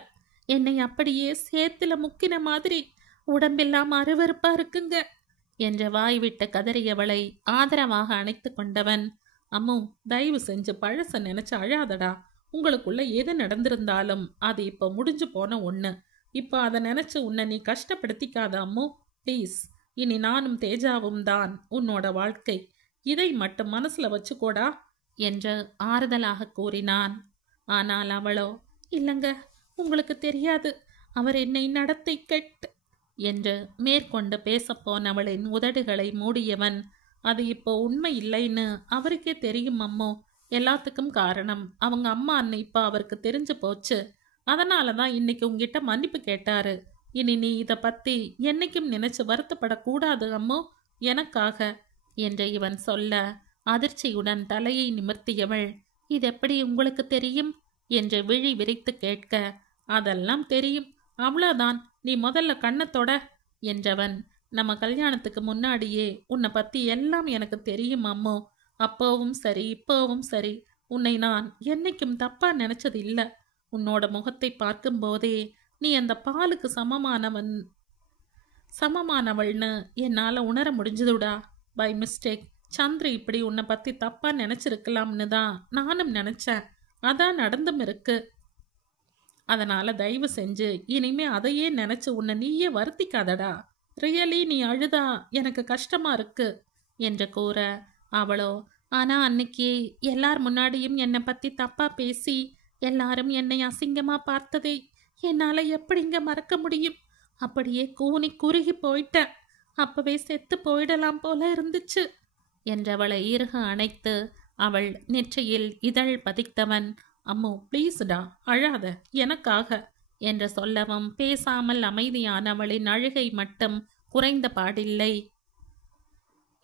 என்னை அப்படியே சேத்துல முக்கின மாதிரி உடம்பெல்லாம் அருவருப்பா இருக்குங்க என்ற வாய்விட்டு கதறியவளை ஆதரவாக அணைத்து கொண்டவன், அம்மு, தயவு செஞ்சு பழச நினைச்சு அழாதடா. உங்களுக்குள்ள எது நடந்திருந்தாலும் அது இப்போ முடிஞ்சு போன ஒண்ணு. இப்போ அதை நினைச்சு உன்னை நீ கஷ்டப்படுத்திக்காத அம்மு, ப்ளீஸ். இனி நானும் தேஜாவும் தான் உன்னோட வாழ்க்கை. இதை மட்டும் மனசுல வச்சுக்கோடா என்று ஆறுதலாக கூறினான். ஆனால் அவளோ, இல்லங்க, உங்களுக்கு தெரியாது, அவர் என்னை நடத்தை கெட்டு என்று மேற்கொண்டு பேசப்போனவளின் உதடுகளை மூடியவன், அது இப்போ உண்மை இல்லைன்னு அவருக்கே தெரியும் அம்மோ. எல்லாத்துக்கும் காரணம் அவங்க அம்மா அண்ணன் இப்போ அவருக்கு தெரிஞ்சு போச்சு. அதனால தான் இன்னைக்கு உங்ககிட்ட மன்னிப்பு கேட்டாரு. இனி நீ இதை பத்தி என்னைக்கும் நினைச்சு வருத்தப்படக்கூடாது அம்மோ, எனக்காக என்று இவன் சொல்ல அதிர்ச்சியுடன் தலையை நிமிர்த்தியவள், இது எப்படி உங்களுக்கு தெரியும் என்று விழி விரித்து கேட்க, அதெல்லாம் தெரியும், அவ்வளோதான், நீ முதல்ல கண்ணத்தோட என்றவன், நம்ம கல்யாணத்துக்கு முன்னாடியே உன்னை பத்தி எல்லாம் எனக்கு தெரியும் அம்மோ. அப்போவும் சரி இப்போவும் சரி உன்னை நான் என்னைக்கும் தப்பா நினைச்சது இல்லை. உன்னோட முகத்தை பார்க்கும்போதே நீ அந்த பாலுக்கு சமமானவள்னு என்னால் உணர முடிஞ்சதுடா. பை மிஸ்டேக் சந்திரி இப்படி உன்னை பற்றி தப்பாக நினச்சிருக்கலாம்னு தான் நானும் நினச்சேன். அதான் நடந்தும் இருக்கு. அதனால் தயவு செஞ்சு இனிமே அதையே நினச்சி உன்னை நீயே வருத்திக்காதடா. ரியலி நீ அழுதா எனக்கு கஷ்டமாக இருக்கு என்று கூற, அவளோ, ஆனால் அன்னைக்கு எல்லார் முன்னாடியும் என்னை பற்றி தப்பாக பேசி எல்லாரும் என்னை அசிங்கமாக பார்த்ததை என்னால் எப்படிங்க மறக்க முடியும்? அப்படியே கூனி குறுகி போயிட்டேன். அப்பவே செத்து போயிடலாம் போல இருந்துச்சு என்றவளை இறுக அணைத்து அவள் நெற்றியில் இதழ் பதித்தவன், அம்மோ ப்ளீஸ்டா, அழாத, எனக்காக என்று சொல்லவும் பேசாமல் அமைதியானவளின் அழுகை மட்டும் குறைந்த பாடில்லை.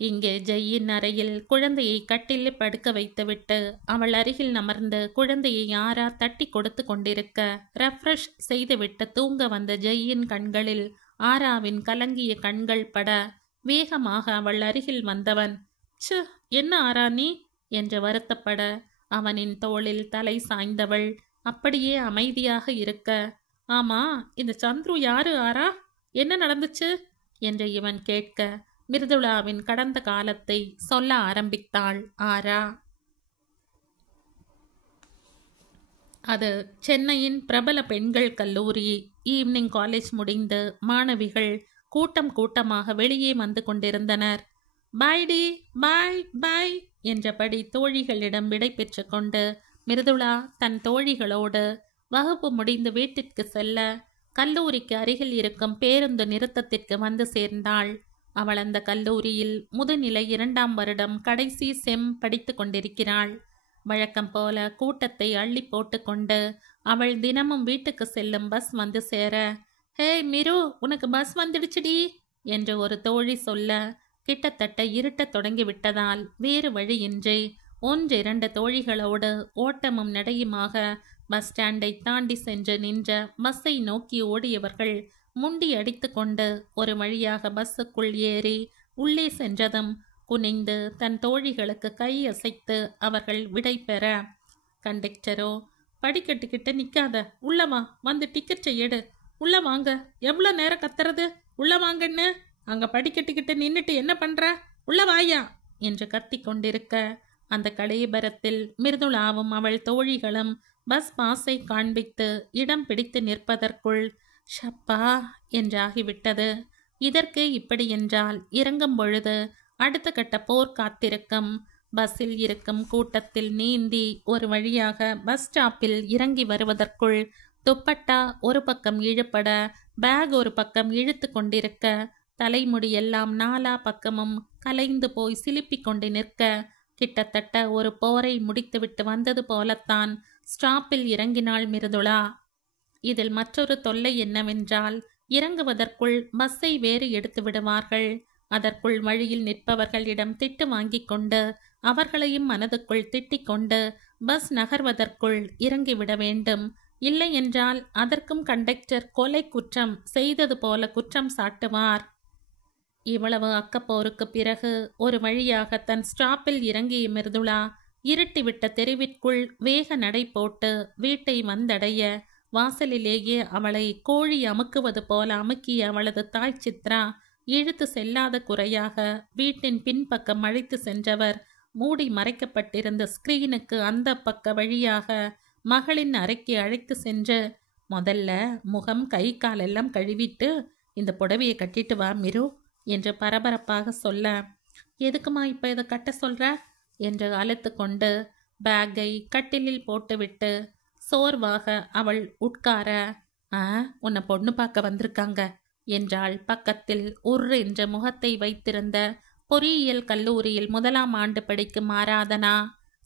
இங்கே ஜெயின் அறையில் குழந்தையை கட்டிலில் படுக்க வைத்துவிட்டு அவள் அருகில் அமர்ந்து குழந்தையை ஆரா தட்டி கொடுத்து கொண்டிருக்க ரெஃப்ரெஷ் செய்துவிட்டு தூங்க வந்த ஜெயின் கண்களில் ஆராவின் கலங்கிய கண்கள் பட வேகமாக அவள் அருகில் வந்தவன், ச்ச, என்ன ஆரா நீ என்று வருத்தப்பட அவனின் தோளில் தலை சாய்ந்தவள் அப்படியே அமைதியாக இருக்க, ஆமா, இந்த சந்துரு யாரு ஆரா, என்ன நடந்துச்சு என்று இவன் கேட்க மிருதுளாவின் கடந்த காலத்தை சொல்ல ஆரம்பித்தாள் ஆரா. அது சென்னையின் பிரபல பெண்கள் கல்லூரி. ஈவினிங் காலேஜ் முடிந்து மாணவிகள் கூட்டம் கூட்டமாக வெளியே வந்து கொண்டிருந்தனர். பாய் டி, பாய் பாய் என்றபடி தோழிகளிடம் விடை பெற்று கொண்டு மிருதுளா தன் தோழிகளோடு வகுப்பு முடிந்து வீட்டிற்கு செல்ல கல்லூரிக்கு அருகில் இருக்கும் பேருந்து நிறுத்தத்திற்கு வந்து சேர்ந்தாள். அவள் அந்த கல்லூரியில் முதுநிலை 2ஆம் வருடம் கடைசி செம் படித்து கொண்டிருக்கிறாள். வழக்கம் போல கூட்டத்தை அள்ளி போட்டுக்கொண்டு அவள் தினமும் வீட்டுக்கு செல்லும் பஸ் வந்து சேர, ஹே மிரு, உனக்கு பஸ் வந்துடுச்சுடி என்று ஒரு தோழி சொல்ல, கிட்டத்தட்ட இருட்டத் தொடங்கிவிட்டதால் வேறு வழியின்றி 1-2 தோழிகளோடு ஓட்டமும் நடையுமாக பஸ் ஸ்டாண்டை தாண்டி சென்று நின்ற பஸ்ஸை நோக்கி ஓடியவர்கள் முண்டி அடித்து கொண்டு ஒரு வழியாக பஸ்ஸுக்குள் ஏறி உள்ளே சென்றதும் குனிந்து தன் தோழிகளுக்கு கை அசைத்து அவர்கள் விடை பெற, கண்டக்டரோ, படிக்கட்டுக்கிட்ட நிற்காத, உள்ளவா, வந்து டிக்கெட்டை எடு, உள்ள வாங்க, எவ்வளோ நேரம் கத்துறது, உள்ள வாங்கன்னு, அங்கே படிக்கட்டுக்கிட்ட நின்றுட்டு என்ன பண்ணுற, உள்ள வாயா என்று கத்தி கொண்டிருக்க அந்த கடைபரத்தில் மிருதுளாவும் அவள் தோழிகளும் பஸ் பாஸை காண்பித்து இடம் பிடித்து நிற்பதற்குள் ஷப்பா என்றாகிவிட்டது. இதற்கே இப்படி என்றால் இறங்கும் பொழுது அடுத்த கட்ட போர் காத்திருக்கும். பஸ்ஸில் இருக்கும் கூட்டத்தில் நீந்தி ஒரு வழியாக பஸ் ஸ்டாப்பில் இறங்கி வருவதற்குள் துப்பட்டா ஒரு பக்கம் இழுப்பட, பேக் ஒரு பக்கம் இழுத்து கொண்டிருக்க, தலைமுடி எல்லாம் நாலா பக்கமும் கலைந்து போய் சிலிப்பி கொண்டு நிற்க, கிட்டத்தட்ட ஒரு போரை முடித்துவிட்டு வந்தது போலத்தான் ஸ்டாப்பில் இறங்கினாள் மிருதுளா. இதில் மற்றொரு தொல்லை என்னவென்றால், இறங்குவதற்குள் பஸ்ஸை வேறு எடுத்து விடுவார்கள். அதற்குள் வழியில் நிற்பவர்களிடம் திட்டு வாங்கி கொண்டு அவர்களையும் மனதுக்குள் திட்டிக் கொண்டு பஸ் நகர்வதற்குள் இறங்கிவிட வேண்டும். இல்லை என்றால் அதற்கும் கண்டக்டர் கொலை குற்றம் செய்தது போல குற்றம் சாட்டுவார். இவ்வளவு அக்கப்போருக்கு பிறகு ஒரு வழியாக தன் ஸ்டாப்பில் இறங்கிய மிருதுளா இருட்டிவிட்ட தெருவிற்குள் வேக நடை போட்டு வீட்டை வந்தடைய வாசலிலேயே அவளை கோழி அமுக்குவது போல அமுக்கிய அவளது தாய் சித்ரா இழுத்து செல்லாத குறையாக வீட்டின் பின்பக்கம் அழைத்து சென்றவர் மூடி மறைக்கப்பட்டிருந்த ஸ்கிரீனுக்கு அந்த பக்க வழியாக மகளின் அறைக்கு அழைத்து சென்று, முதல்ல முகம் கை காலெல்லாம் கழுவிட்டு இந்த புடவையை கட்டிட்டு வா மிரு என்று பரபரப்பாக சொல்ல, எதுக்குமா இப்போ இதை கட்ட சொல்ற என்று அழுத்து கொண்டு பேக்கை கட்டிலில் போட்டுவிட்டு சோர்வாக அவள் உட்கார, உன்னை பொண்ணு பார்க்க வந்திருக்காங்க என்றாள் பக்கத்தில் என்ற முகத்தை வைத்திருந்த பொறியியல் கல்லூரியில் 1ஆம் ஆண்டு படிக்கும் ஆராதனா.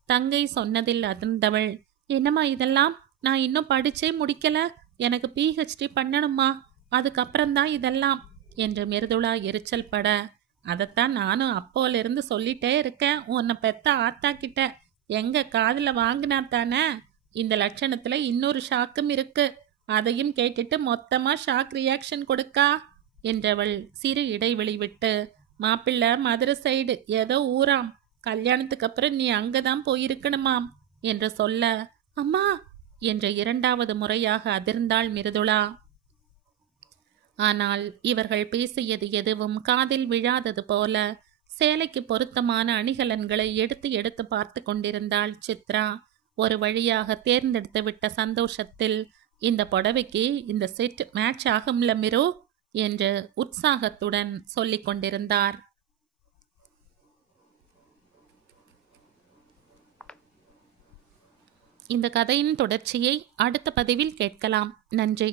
தங்கை சொன்னதில் அதிர்ந்தவள், என்னம்மா இதெல்லாம், நான் இன்னும் படிச்சே முடிக்கல, எனக்கு PhD பண்ணணுமா, அதுக்கப்புறம்தான் இதெல்லாம் என்று மிருதுளா எரிச்சல் பட, அதைத்தான் நானும் அப்போலிருந்து சொல்லிட்டே இருக்கேன் உன்னை பெத்த ஆத்தாக்கிட்ட, எங்க காதில் வாங்கினா தானே. இந்த லட்சணத்துல இன்னொரு ஷாக்கும் இருக்கு, அதையும் கேட்டுட்டு மொத்தமா ஷாக் ரியாக்ஷன் கொடுக்கா என்றவள் சிறு இடைவெளி விட்டு, மாப்பிள்ளை மதுரை சைடு ஏதோ ஊராம், கல்யாணத்துக்கு அப்புறம் நீ அங்கதான் போயிருக்கணுமாம் என்று சொல்ல, அம்மா என்ற 2வது முறையாக அதிர்ந்தாள் மிருதுளா. ஆனால் இவர்கள் பேசியது எதுவும் காதில் விழாதது போல சேலைக்கு பொருத்தமான அணிகலன்களை எடுத்து எடுத்து பார்த்து கொண்டிருந்தாள் சித்ரா. ஒரு வழியாக தேர்ந்தெடுத்து விட்ட சந்தோஷத்தில், இந்த புடவைக்கு இந்த செட் மேட்ச் ஆகும்ல மிரு என்று உற்சாகத்துடன் சொல்லிக் கொண்டிருந்தார். இந்த கதையின் தொடர்ச்சியை அடுத்த பதிவில் கேட்கலாம். நன்றி.